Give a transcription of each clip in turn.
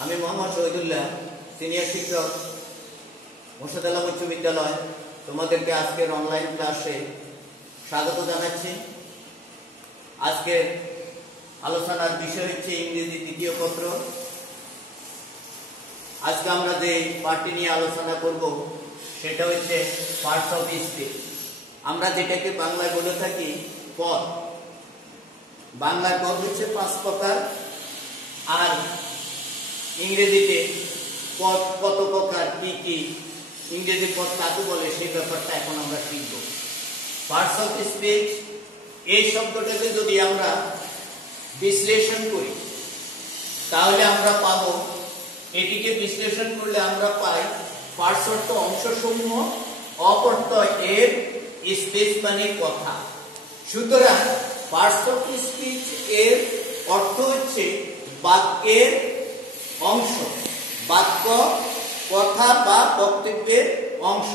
আমি মোহাম্মদ শহীদুল্লাহ, সিনিয়র শিক্ষক, মোর্শেদ আলম উচ্চ বিদ্যালয়, তোমাদেরকে আজকের অনলাইন ক্লাসে স্বাগত জানাচ্ছি। আজকের আলোচনার বিষয় হচ্ছে ইংরেজি দ্বিতীয় পত্র। আজকে আমরা যে পাঠটি নিয়ে আলোচনা করব সেটা হচ্ছে পার্টস অফ স্পিচ। আমরা যেটাকে বাংলায় বলে থাকি পদ। বাংলার পদ হচ্ছে 5 প্রকার, আর ইংরেজিতে পদ কত প্রকার, কি কি ইংরেজি পদ কাকে বলে সেই ব্যাপারটা এখন আমরা শিখব। পার্টস অফ স্পিচ এই শব্দটাকে যদি আমরা বিশ্লেষণ করি তাহলে আমরা পাবো, এটিকে বিশ্লেষণ করলে আমরা পাই পার্টস অর্থ অংশসমূহ, অফ অর্থ এর, স্পিচ মানে কথা। সুতরাং পার্টস অফ স্পিচ এর অর্থ হচ্ছে বাক্যের অংশ, বাক্য, কথা বা বক্তব্যের অংশ,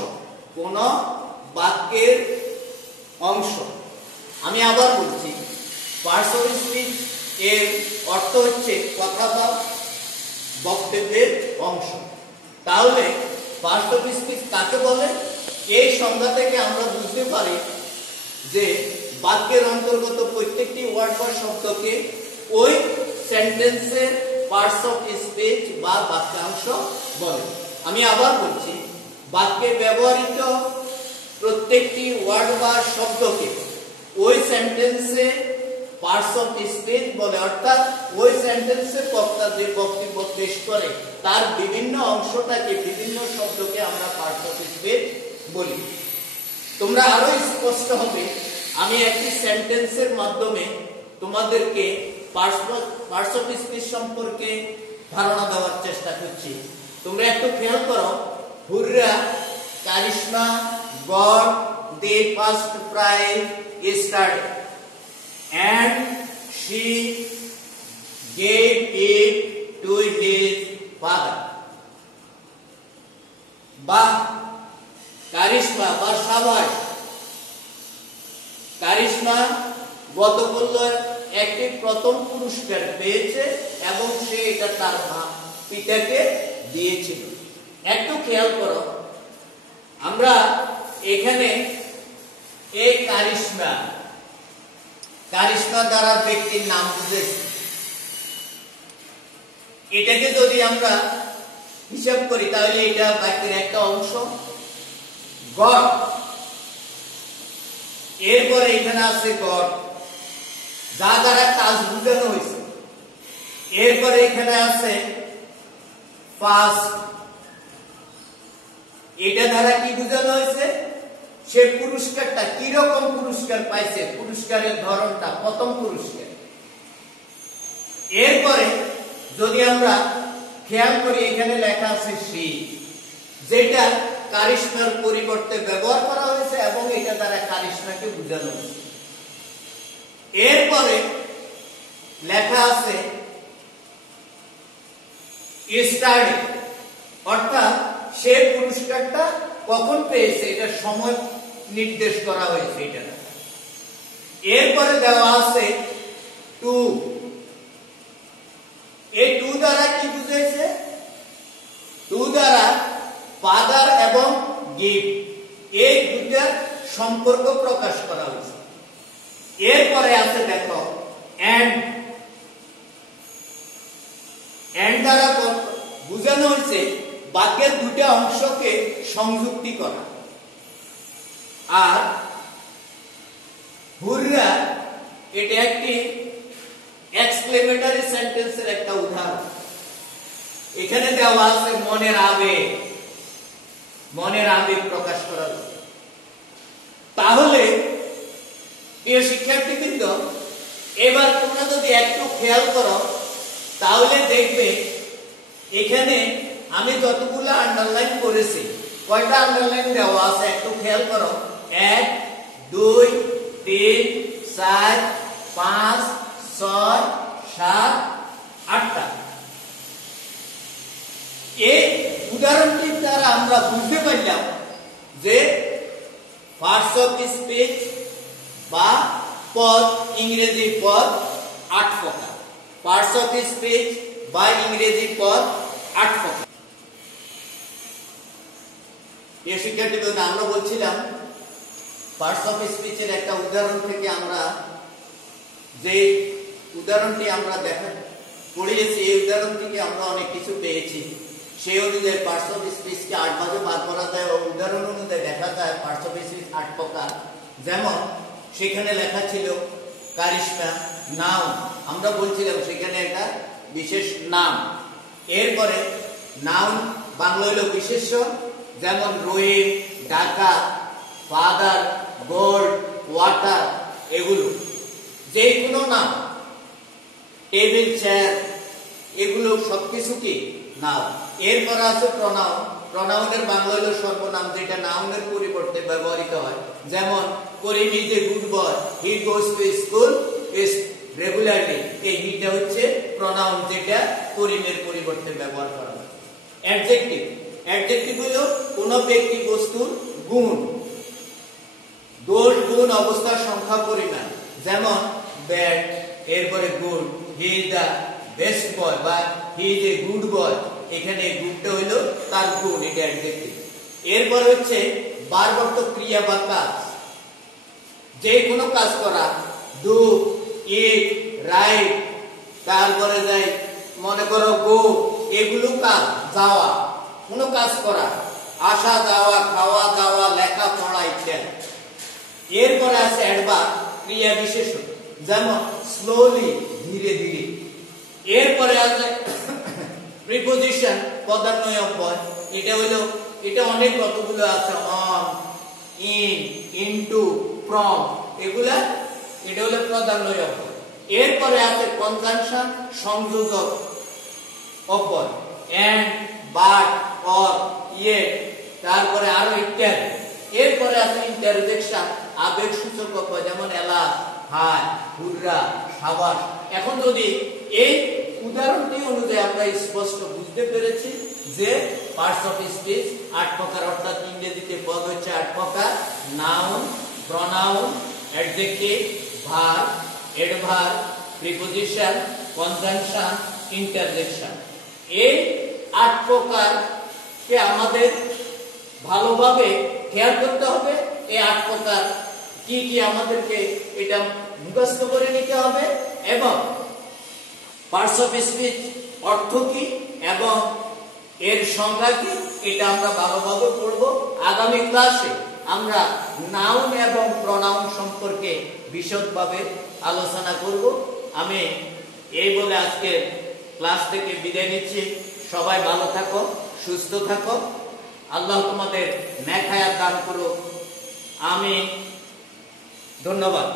কোন বাক্যের অংশ। আমি আবার বলছি, পার্টস অফ স্পিচ এর অর্থ হচ্ছে কথা বা বক্তব্যের অংশ। তাহলে পার্টস অফ স্পিচ কাকে বলে? এই সংজ্ঞা থেকে আমরা বুঝতে পারি যে বাক্যের অন্তর্গত প্রত্যেকটি ওয়ার্ড বা শব্দকে ওই সেন্টেন্সের পার্টস অফ স্পিচ বা বাক্যাংশ বলে। আমি আবার বলছি, বাক্যে ব্যবহৃত প্রত্যেকটি ওয়ার্ড বা শব্দকে ওই সেন্টেন্সে পার্টস অফ স্পিচ বলে, অর্থাৎ ওই সেন্টেন্সে বক্তা যে বক্তব্য পেশ করে তার বিভিন্ন অংশটাকে, বিভিন্ন শব্দকে আমরা পার্টস অফ স্পিচ বলি। তোমরা আরো স্পষ্ট হবে, আমি একটি সেন্টেন্সের মাধ্যমে তোমাদেরকে পার্টস অফ স্পিচ সম্পর্কে ধারণা দেওয়ার চেষ্টা করছি। তোমরা একটু খেয়াল করো, hurrah, Karishma got the first prize yesterday and she gave it to his father. বা কারিশমা বা সাবাস, কারিশমা গতকাল একটি প্রথম পুরস্কার পেয়েছে এবং সে এটা তার পিতাকে দিয়েছিল। একটু খেয়াল করো, আমরা এখানে এই কারিশমা দ্বারা ব্যক্তির নাম বুঝেছি। এটাকে যদি আমরা হিসাব করি তাহলে এটা বাক্যের একটা অংশ। গড, এরপরে এখানে আছে গড যা দ্বারা কাজ বোঝানো হয়েছে। এরপরে এখানে আছে ফার্স্ট, এটা দ্বারা কি বোঝানো হয়েছে? সে পুরস্কারটা কি রকম পুরস্কার পাইছে, পুরস্কারের ধরনটা, প্রথম পুরস্কার। এরপরে যদি আমরা খেয়াল করি, এখানে লেখা আছে সে, যেটা কারিশমার পরিবর্তে ব্যবহার করা হয়েছে এবং এটা দ্বারা কারিশমাকে বোঝানো হয়েছে। এরপরে লেখা আছে স্টাডি, অর্থাৎ সে পুরস্কারটা কখন পেয়েছে এটা সময় নির্দেশ করা হয়েছে এটা। এরপরে দেওয়া আছে টু, এই টু দ্বারা কি বুঝেছে? টু দ্বারা ফাদার এবং গিফট এই দুটার সম্পর্ক প্রকাশ করা হয়েছে। এরপরে আছে দেখো এন্ড, এন্ড দ্বারা বোঝানো হয়েছে বাক্যের দুটা অংশকে সংযুক্তি করা। আর হুররা, এটা একটি এক্সক্লেমেটরি সেন্টেন্সের একটা উদাহরণ। এখানে দেওয়া আছে মনের আবেগ, মনের আবেগ প্রকাশ করা হয়েছে। তাহলে প্রিয় শিক্ষার্থীবৃন্দ, এবার তোমরা যদি একটু খেয়াল করো তাহলে দেখবে এখানে আমি যতগুলো আন্ডারলাইন করেছি, কয়টা আন্ডারলাইন দেওয়া আছে একটু খেয়াল করো। 1 2 3 4 5 6 7 8টা। এই উদাহরণটির দ্বারা আমরা বুঝতে পারলাম যে পার্টস অফ স্পিচ বা পদ, ইংরেজি পদ 8 প্রকার। পার্টস অফ স্পিচ বা ইংরেজি পদ 8 প্রকার। এই শিক্ষার্থীদের আমরা বলছিলাম পার্টস অফ স্পিচের একটা উদাহরণ থেকে আমরা যে উদাহরণটি আমরা পড়িয়েছি, এই উদাহরণ থেকে আমরা অনেক কিছু পেয়েছি। সেই অনুযায়ী পার্টস অফ স্পিচকে 8 ভাগে ভাগ করা যায় ও উদাহরণ অনুযায়ী দেখা যায় পার্টস অফ স্পিচ 8 প্রকার। যেমন সেখানে লেখা ছিল কারিশমা, নাউন, আমরা বলছিলাম সেখানে একটা বিশেষ নাম। এরপরে নাউন বাংলা হলো বিশেষ্য, যেমন রহিম, ঢাকা, ফাদার, গোল্ড, ওয়াটার, এগুলো যে কোনো নাম, টেবিল, চেয়ার, এগুলো সবকিছু কি নাউন। এরপর আছে প্রনাউন। প্রনাউনের বাংলা হলো সর্বনাম, যেটা নাউনের পরিবর্তে ব্যবহৃত হয়। যেমন Karim is a good boy, he goes to school is regularly, এই হিটা হচ্ছে প্রনাউন, যেটা করিমের পরিবর্তে ব্যবহার করা হয়। অ্যাডজেক্টিভ, অ্যাডজেক্টিভ হলো কোন ব্যক্তি বস্তুর গুণ, দোষ, গুণ, অবস্থা, সংখ্যা, পরিমাণ। যেমন ব্যাড, এরপরে good, he is the best boy বা হি ইজ এ গুড বয়, এখানে গুডটা হলো তার গুণ, এটা অ্যাডজেক্টিভ। এরপর হচ্ছে বারবার্ত ক্রিয়া বা কাজ, যে কোনো কাজ করা, ডু, ইট, রাইট, তারপরে যাই মনে করো গো, এগুলো কাজ, যাওয়া, কোনো কাজ করা, আসা যাওয়া, খাওয়া দাওয়া, লেখা পড়া ইত্যাদি। এরপরে আছে অ্যাডভার্ব, ক্রিয়া বিশেষণ, যেমন স্লোলি, ধীরে ধীরে। এরপরে আছে প্রিপোজিশন, পদান্বয় অব্যয়, এটা অনেক কতগুলো আছে, অন, ইন, ইনটু, ফ্রম, এটা হলো পদান্বয় অব্যয়। এরপরে আছে কনজাংশন, সংযোজক অব্যয়, এন্ড, বাট, অর, ইয়েট, তারপরে আরো ইত্যাদি। এরপরে আছে ইন্টারজেকশন, আবেগ সূচক অব্যয়, যেমন এলাচ, হাই, হুররা, সাবাস। এখন যদি এই উদাহরণটি অনুযায়ী আমরা স্পষ্ট বুঝতে পেরেছি যে পার্টস অফ স্পিচ 8 প্রকার, অর্থাৎ ইংরেজিতে পদ হচ্ছে 8 প্রকার: noun, pronoun, adjective, verb, adverb, preposition, conjunction, interjection. এই 8 প্রকারকে আমাদের ভালোভাবে খেয়াল করতে হবে। এই 8 প্রকার কি কি আমাদেরকে এটা মুখস্থ করে নিতে হবে, এবং পার্টস অফ স্পিচ অর্থ কি এবং এর সংজ্ঞা কি, এটা আমরা ভালোভাবে পড়ব। আগামী ক্লাসে আমরা নাউন এবং প্রনাউন সম্পর্কে বিশদভাবে আলোচনা করব। আমি এই বলে আজকে ক্লাস থেকে বিদায় নিচ্ছি। সবাই ভালো থাকো, সুস্থ থাকো। আল্লাহ তোমাদের নেক হায়াত দান করুক। আমিন। ধন্যবাদ।